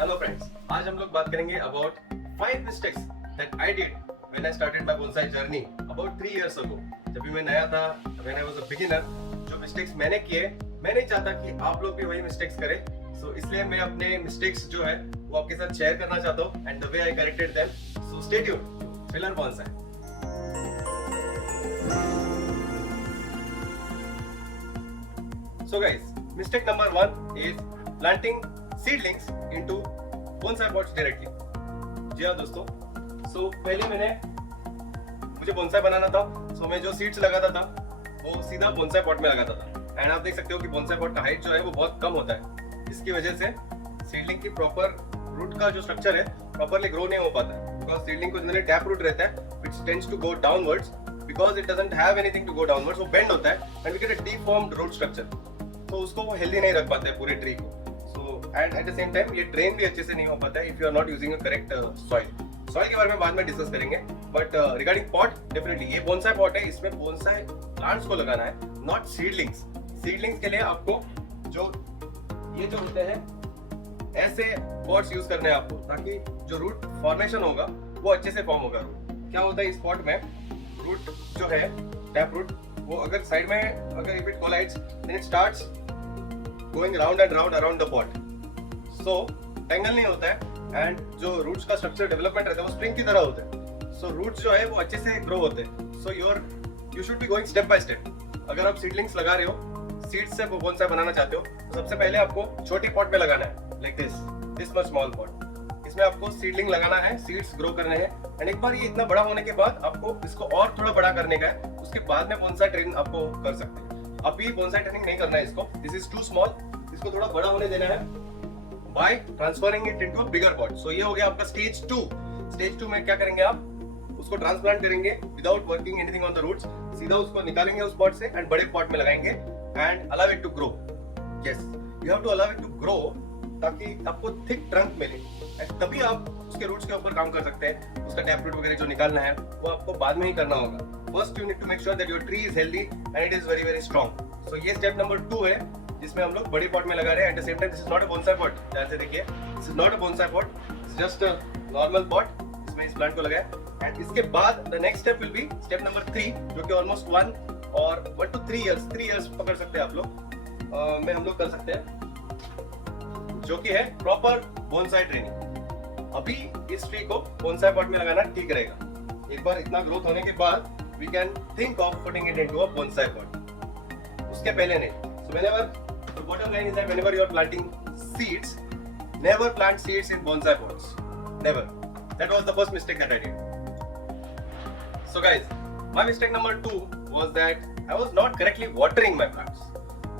Hello friends, आज हम लोग बात करेंगे about 5 mistakes that I did when I started my bonsai journey about 3 years ago. जब भी मैं नया था, when I was a beginner, जो मिस्टेक्स मैंने किए, मैं नहीं चाहता कि आप लोग भी वही मिस्टेक्स करें। सो इसलिए मैं अपने मिस्टेक्स जो है वो आपके साथ शेयर करना चाहता हूँ and the way I corrected them. So stay tuned, thriller bonsai. So guys, mistake number 1 is planting seedlings into bonsai pots directly. जी हाँ दोस्तों, पहले मुझे बोनसाई बनाना था, मैं जो सीड्स लगाता था वो सीधा बोनसाई पॉट में लगाता था। एंड आप देख सकते हो कि बोनसाई पॉट का हाइट जो है वो बहुत कम होता है। इसकी वजह से सीडलिंग की प्रॉपर रूट का जो स्ट्रक्चर है प्रॉपरली ग्रो नहीं हो पाता है, बिकॉज सीडलिंग को जनरली टैप रूट रहता है which tends to go downwards because it doesn't have anything to go downwards. वो बेंड होता है and we get a deformed root structure, तो उसको वो हेल्दी नहीं रख पाते पूरे ट्री को। And at the same time ये ड्रेन भी अच्छे से नहीं हो पाता है if you are not using a correct soil के बारे में बाद में डिस्कस करेंगे। बट रिगार्डिंग पॉट, डेफिनेटली ये बोनसाई पॉट है, इसमें बोनसाई प्लांट्स को लगाना है, नॉट सीडलिंग्स। सीडलिंग्स के लिए आपको ये जो होते हैं ऐसे पॉट्स यूज करने हैं आपको, ताकि जो रूट फॉर्मेशन होगा वो अच्छे से फॉर्म होगा। रूट क्या होता है इस पॉट में, रूट जो है टैप रूट, वो अगर साइड में अगर if it collides then it starts going round and round around the pot, so tangle नहीं होता है एंड जो रूट्स का स्ट्रक्चर डेवलपमेंट रहता है वो स्प्रिंग की तरह होता है। सो रूट्स जो है वो अच्छे से ग्रो होते हैं। So you should be going step by step. अगर आप सीडलिंग्स लगा रहे हो, सीड्स से बोनसाई बनाना चाहते हो, तो सबसे पहले आपको छोटी पॉट में लगाना है, like this much small pot. इसमें आपको सीडलिंग लगाना है, सीड्स ग्रो करने हैं एंड एक बार ये इतना बड़ा होने के बाद आपको इसको और थोड़ा बड़ा करने का है। उसके बाद में बोनसाई ट्रेनिंग आपको कर सकते हैं। अभी बोनसाई ट्रेनिंग नहीं करना है इसको, दिस इज टू स्मॉल, इसको थोड़ा बड़ा होने देना है by transferring it into a bigger pot. So ये हो गया आपका स्टेज 2। स्टेज 2 में क्या करेंगे, आप उसको ट्रांसप्लांट करेंगे without working anything on the roots, सीधा उसको निकालेंगे उस पॉट से एंड बड़े पॉट में लगाएंगे and allow it to grow. Yes, you have to allow it to grow ताकि आपको थिक ट्रंक मिले एंड तभी आप उसके रूट्स के ऊपर काम कर सकते हैं। उसका टैप रूट वगैरह जो निकालना है वो आपको बाद में ही करना होगा। First you need to make sure that your tree is healthy and it is very very strong. So ये स्टेप नंबर 2 है जिसमें हम लोग बड़े पॉट में लगा रहे हैं। Eight the same time this is not a bonsai pot, ध्यान से देखिए, this is not a bonsai pot, it's just a normal pot जिसमें इस प्लांट को लगाया। एंड इसके बाद the next step will be step number 3, जो कि ऑलमोस्ट 1 to 3 इयर्स पकड़ सकते हैं आप लोग, में हम लोग कर सकते हैं, जो कि है प्रॉपर बोनसाई ट्रेनिंग। अभी इस ट्री को बोनसाई पॉट में लगाना ठीक रहेगा। एक बार इतना ग्रोथ होने के बाद we can think of putting it into a bonsai pot, उसके पहले नहीं। So whenever, the bottom line is that whenever you are planting seeds, never plant seeds in bonsai pots. Never. That was the first mistake that I did. So guys, my mistake number 2 was that I was not correctly watering my plants.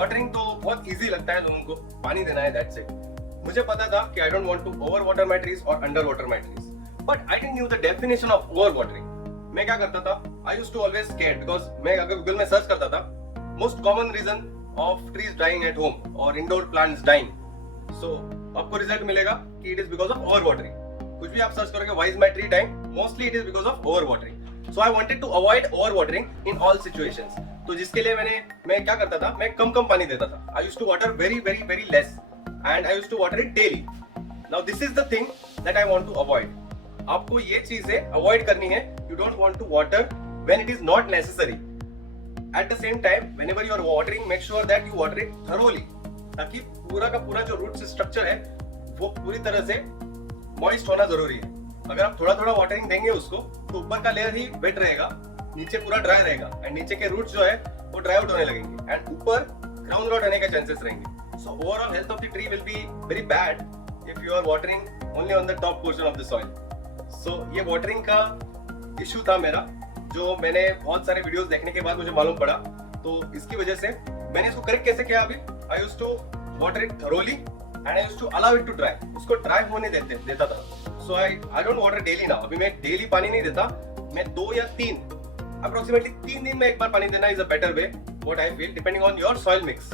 Watering तो बहुत easy लगता है लोगों को, पानी देना है, that's it. मुझे पता था कि I don't want to overwater my trees or underwater my trees. But I didn't knew the definition of overwatering. मैं क्या करता था? I used to always scared because मैं अगर Google में सर्च करता था, most common reason of trees dying at home or indoor plants dying, so आपको रिजल्ट मिलेगा कि it is because of overwatering. कुछ भी आप सर्च करोगे why is my tree dying, mostly it is because of overwatering. So I wanted to avoid overwatering in all situations. तो जिसके लिए मैं क्या करता था, मैं कम पानी देता था। I used to water very very very less and I used to water it daily. Now this is the thing that I want to avoid. आपको ये चीजें अवॉइड करनी है। You don't want to water when it is not necessary. At the same time, whenever you are watering, make sure that you water it thoroughly, ताकि पूरा का पूरा जो रूट स्ट्रक्चर है वो पूरी तरह से मॉइस्ट होना जरूरी है। अगर आप थोड़ा थोड़ा वाटरिंग देंगे उसको, तो ऊपर का लेयर ही वेट रहेगा, नीचे पूरा ड्राई रहेगा एंड नीचे के रूट्स जो है वो ड्राई आउट होने लगेंगे एंड ऊपर ग्राउंड रॉट होने के चांसेस रहेंगे। So overall health of the tree will be very bad if you are watering only on the top portion of the soil. So ये वाटरिंग का इशू था मेरा, जो मैंने बहुत सारे वीडियोस देखने के बाद मुझे मालूम पड़ा। तो इसकी वजह से मैंने इसको करेक्ट कैसे किया, अभी I used to water it thoroughly and I used to allow it to dry. उसको ड्राई होने देता था। So I don't water daily now. अभी मैं डेली पानी नहीं देता, मैं 2 या 3 अप्रोक्सीमेटली 3 दिन में एक बार पानी देना is a better way, what I feel, depending on your soil mix.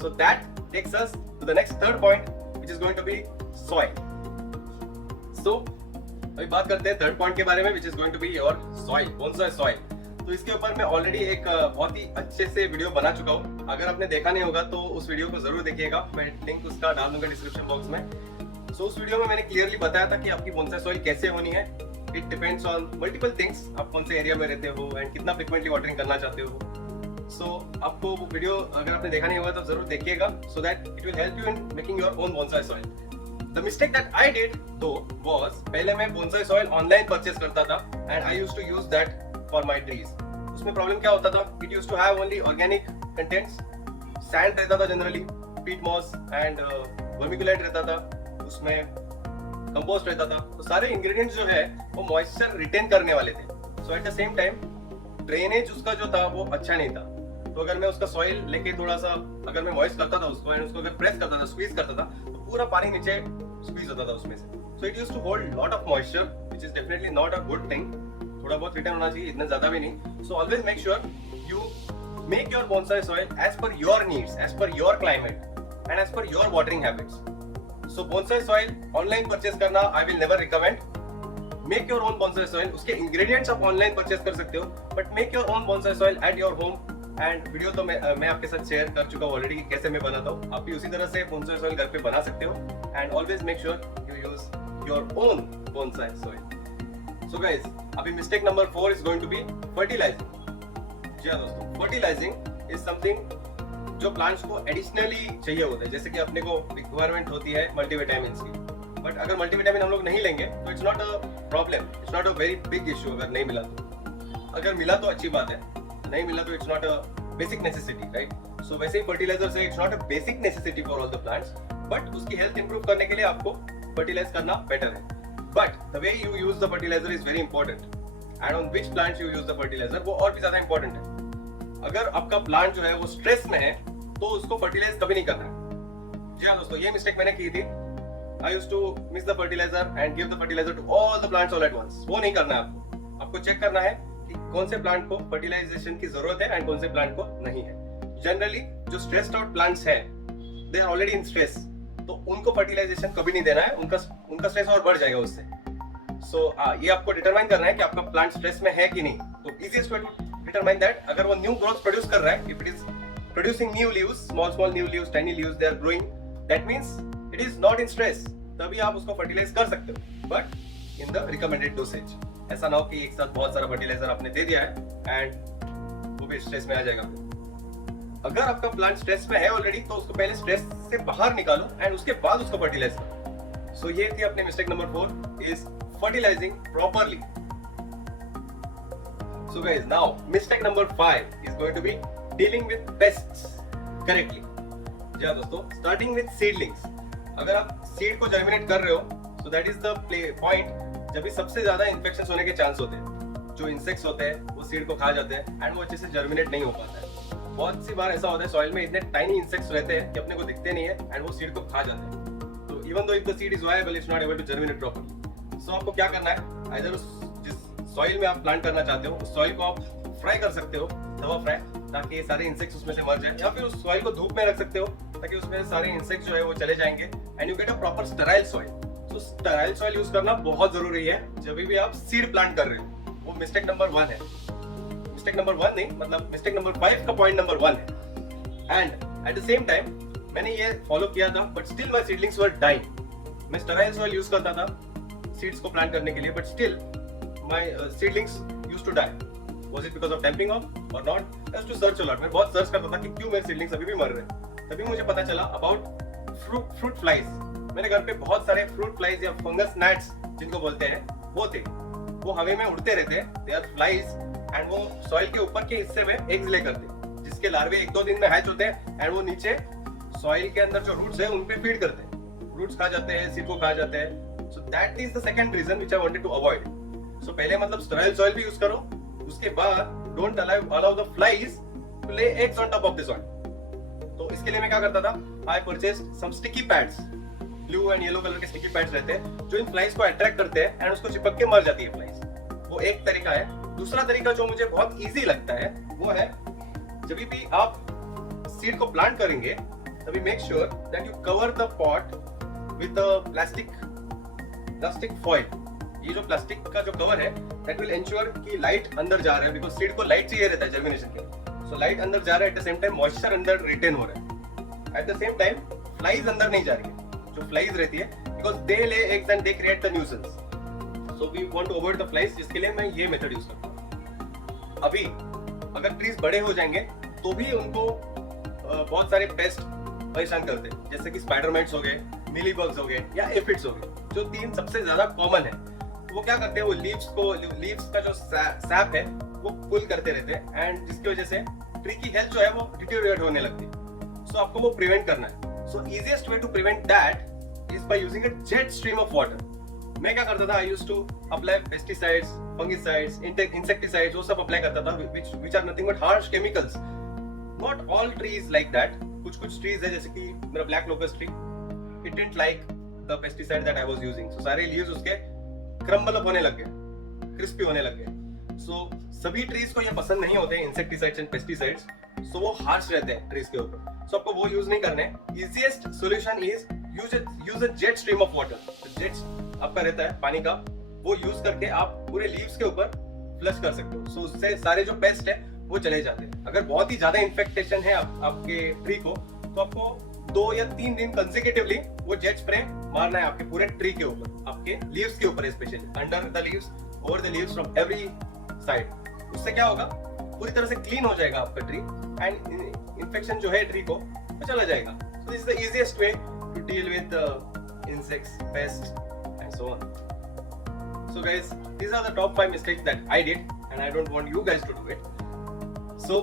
So that takes us to the next third point which is going to be soil. So अभी बात करते हैं थर्ड पॉइंट के बारे में, which is going to be your soil, bonsai soil. तो इसके ऊपर मैं ऑलरेडी एक बहुत ही अच्छे से वीडियो बना चुका हूँ। अगर आपने देखा नहीं होगा तो उस वीडियो को जरूर देखिएगा, मैं लिंक उसका डाल दूंगा डिस्क्रिप्शन बॉक्स में। सो उस वीडियो में मैंने क्लियरली बताया था कि आपकी बोनसाई सॉइल कैसे होनी है। It depends on multiple things, आप कौन से एरिया में रहते हो एंड कितना फ्रिक्वेंटली वाटरिंग करना चाहते हो। सो आपको वो वीडियो अगर आपने देखा नहीं होगा तो जरूर देखिएगा, so that it will help you in making your own bonsai soil. The mistake that I did though was, पहले मैं बोनसाई सॉइल ऑनलाइन परचेस करता था and I used to use that for my trees. उसमें problem क्या होता था, it used to have only organic contents, sand रहता था जनरली, पीट मॉस एंड वर्मिकुलेट रहता था, उसमें कंपोस्ट रहता था। तो सारे इंग्रेडिएंट्स जो है वो मॉइस्चर रिटेन करने वाले थे। So at the same time drainage उसका जो था वो अच्छा नहीं था। तो अगर मैं उसका सॉइल लेके थोड़ा सा अगर मैं मॉइस्ट करता था उसको एंड उसको अगर प्रेस करता था, स्क्वीज करता था, तो पूरा पानी नीचे स्क्वीज होता था उसमें से। So it used to hold lot of moisture which is definitely not a good thing. थोड़ा बहुत रिटर्न होना चाहिए, इतना ज्यादा भी नहीं। So always make sure you make your bonsai soil as per your needs, as per your climate and as per your watering habits. So bonsai soil online purchase करना I will never recommend. Make your own bonsai soil. उसके ingredients आप online purchase कर सकते हो, but make your own bonsai soil at your home. And video तो मैं आपके साथ शेयर कर चुका हूँ ऑलरेडी कि कैसे मैं बनाता हूँ। आप भी उसी तरह से बोनसाई सॉइल घर पे बना सकते हो। And always make sure you use your own bonsai soil. So guys, अभी mistake number 4 is going to be fertilising. जी हाँ दोस्तों, फर्टिलाइजिंग इज समथिंग जो प्लांट्स को एडिशनली चाहिए होता है। जैसे कि अपने को रिक्वायरमेंट होती है मल्टीविटामिन्स की, बट अगर मल्टीविटामिन हम लोग नहीं लेंगे तो it's not a problem, it's not a very big issue. अगर नहीं मिला तो, अगर मिला तो अच्छी बात है, नहीं मिला तो it's not a basic necessity, right. So वैसे ही फर्टिलाइजर से it's not a basic necessity for all the plants, but उसकी हेल्थ इंप्रूव करने के लिए आपको फर्टिलाइज करना बेटर है। But the way you use the fertiliser is very important and on which plants you use the fertiliser वो और भी ज्यादा इंपॉर्टेंट है। अगर आपका प्लांट जो है वो स्ट्रेस में है तो उसको फर्टिलाइज कभी नहीं करना है। जी हाँ दोस्तों, ये मिस्टेक मैंने की थी। I used to mix the fertilizer and give the fertilizer to all the plants all at once. वो नहीं करना है आपको। आपको चेक करना है कि कौन से प्लांट को फर्टिलाइजेशन की जरूरत है एंड कौन से प्लांट को नहीं है। जनरली जो स्ट्रेस्ड आउट प्लांट्स है, they are already in stress, तो उनको फर्टिलाइजेशन कभी नहीं देना है, उनका स्ट्रेस और बढ़ जाएगा उससे। सो ये आपको डिटरमाइन करना है कि आपका प्लांट स्ट्रेस में है कि नहीं। तो easiest way to determine that, अगर वो न्यू ग्रोथ प्रोड्यूस कर रहा है, if it is producing new leaves, small new leaves, tiny leaves, they are growing, that means it is not in stress. तभी आप उसको फर्टिलाइज कर सकते हो, but in the recommended dosage. ऐसा ना हो कि एक साथ बहुत सारा फर्टिलाइजर आपने दे दिया है एंड वो भी स्ट्रेस में आ जाएगा। अगर आपका प्लांट स्ट्रेस में है ऑलरेडी, तो उसको पहले स्ट्रेस से बाहर निकालो एंड उसके बाद उसको फर्टिलाइज करो। सो ये थी अपनी mistake number 4 is fertilising properly. So guys, now mistake number 5 is going to be dealing with pests correctly. जी हाँ दोस्तों, स्टार्टिंग विद सीडलिंग्स। अगर आप सीड को जर्मिनेट कर रहे हो, सो दैट इज द पॉइंट जब भी सबसे ज्यादा इन्फेक्शन होने के चांस होते हैं। जो इंसेक्ट्स होते हैं वो सीड को खा जाते हैं एंड वो अच्छे से जर्मिनेट नहीं हो पाता है। बहुत सी बार ऐसा होता है सॉइल में इतने टाइनी इंसेक्ट्स रहते हैं कि अपने को दिखते नहीं है एंड वो सीड को खा जाते हैं। तो even though if the seed is viable, it's not able to germinate properly. So आपको क्या करना है, आइदर जिस सॉइल में आप प्लांट करना चाहते हो उस सॉइल को आप फ्राई कर सकते हो, तवा फ्राई, ताकि ये सारे इंसेक्ट्स उसमें से मर जाए, या फिर उस सॉइल को धूप में रख सकते हो ताकि उसमें सारे इंसेक्ट्स जो है वो चले जाएंगे and you get a proper sterile soil. तो स्टेराइल सॉइल यूज करना बहुत जरूरी है जब भी आप सीड प्लांट कर रहे हो। वो मिस्टेक नंबर 1 है। मिस्टेक नंबर 1 नहीं, मतलब मिस्टेक नंबर 5 का पॉइंट नंबर 1 है। And at the same time मैंने ये फॉलो किया था, but still my seedlings were dying. मैं स्टेराइल सॉइल यूज करता था सीड्स को प्लांट करने के लिए, but still my seedlings used to die. Was it because of damping off or not? I used to search a lot. मैं बहुत search करता था कि क्यों मेरे सीडलिंग्स अभी भी मर रहे हैं। तभी मुझे पता चला अबाउट फ्रूट फ्लाइज। मेरे घर पे बहुत सारे फ्रूट फ्लाइज या फंगस gnats जिनको बोलते हैं वो थे। वो हवा में उड़ते रहते, दे आर फ्लाइज, एंड वो सॉइल के ऊपर के हिस्से में एग्स ले करते, जिसके लार्वे 1-2 दिन में हैच होते हैं एंड वो नीचे सॉइल के अंदर जो रूट्स है उन पे फीड करते हैं। रूट्स खा जाते हैं, सीड को खा जाते हैं। So that is the second reason which I wanted to avoid. So पहले मतलब स्टेराइल सॉइल भी यूज करो, उसके बाद don't allow the flies to lay eggs on top of the soil. तो इसके लिए मैं क्या करता था, I purchased some sticky pads, blue and yellow colour के स्टिकी पैड्स रहते हैं जो इन फ्लाइज को अट्रैक्ट करते हैं एंड उसको चिपक के मर जाती है फ्लाइज। वो एक तरीका है। दूसरा तरीका जो मुझे बहुत इजी लगता है वो है, जब भी आप सीड को प्लांट करेंगे तभी make sure that you cover the pot with plastic foil. ये जो प्लास्टिक का जो कवर है दैट विल एंश्योर कि लाइट अंदर जा रहा है, बिकॉज सीड को लाइट चाहिए रहता है जर्मिनेशन के लिए। सो लाइट अंदर जा रहा है, eight the same time moisture अंदर रिटेन हो रहा है, eight the same time flies अंदर नहीं जा रही है। जो फ्लाइज रहती है because they lay eggs and they create the nuisance. So we want to avoid the flies, जिसके लिए मैं ये मेथड यूज करता हूँ। अभी अगर ट्रीज बड़े हो जाएंगे तो भी उनको बहुत सारे पेस्ट परेशान करते हैं, जैसे कि स्पाइडर माइट्स हो गए, मिलीबग्स हो गए या एफिड्स हो गए, जो 3 सबसे ज्यादा कॉमन है। वो क्या करते हैं, वो लीव्स का जो सैप है वो पुल करते रहते हैं, एंड जिसकी वजह से ट्री की हेल्थ जो है वो डिटेरियोरेट होने लगती है। सो आपको वो प्रिवेंट करना है। So easiest way to prevent that is by using a jet stream of water. मैं क्या करता था, I used to apply pesticides, fungicides, insecticides, वो सब अप्लाई करता था, which are nothing but harsh chemicals. Not all trees like that. कुछ trees है, जैसे कि मेरा black locust tree, it didn't like the pesticide that I was using. So सारे लीव्स उसके क्रम्बल अप होने लग गए, क्रिस्पी होने लग गए। सो सभी ट्रीज को ये पसंद नहीं होते इंसेक्टिसाइड्स एंड पेस्टिसाइड्स, सो वो हार्श रहते हैं ट्रीज के ऊपर। सो आपको वो यूज नहीं करने। Easiest solution is use a jet stream of water. Jet आपका रहता है पानी का, वो यूज करके आप पूरे लीव्स के ऊपर फ्लश कर सकते हो। सो उससे सारे जो पेस्ट है वो चले जाते हैं। अगर बहुत ही ज्यादा इन्फेक्टेशन है आपके ट्री को, तो आपको 2 या 3 दिन कंसेक्यूटिवली वो जेट स्प्रे मारना है आपके पूरे ट्री के ऊपर, आपके लीव्स के ऊपर, specially under the leaves, over the leaves, from every side. उससे क्या होगा, पूरी तरह से क्लीन हो जाएगा आपका ट्री, एंड इन्फेक्शन जो है ट्री को वो चला जाएगा। So this is the easiest way to deal with insects, pests, and so on. So guys, these are the top 5 mistakes that I did, and I don't want you guys to do it. So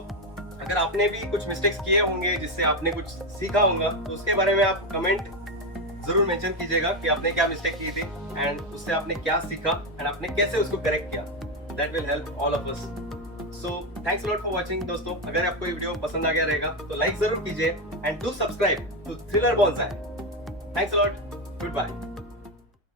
अगर आपने भी कुछ mistakes किए होंगे जिससे आपने कुछ सीखा होगा, तो उसके बारे में आप कमेंट जरूर मेंशन कीजिएगा कि आपने क्या मिस्टेक की थी, एंड उससे आपने क्या सीखा, एंड आपने कैसे उसको करेक्ट किया। That will help all of us. So thanks a lot for watching दोस्तों। अगर आपको ये वीडियो पसंद आ गया रहेगा तो लाइक जरूर कीजिए, and do subscribe to Thriller Bonsai. Thanks a lot. Goodbye.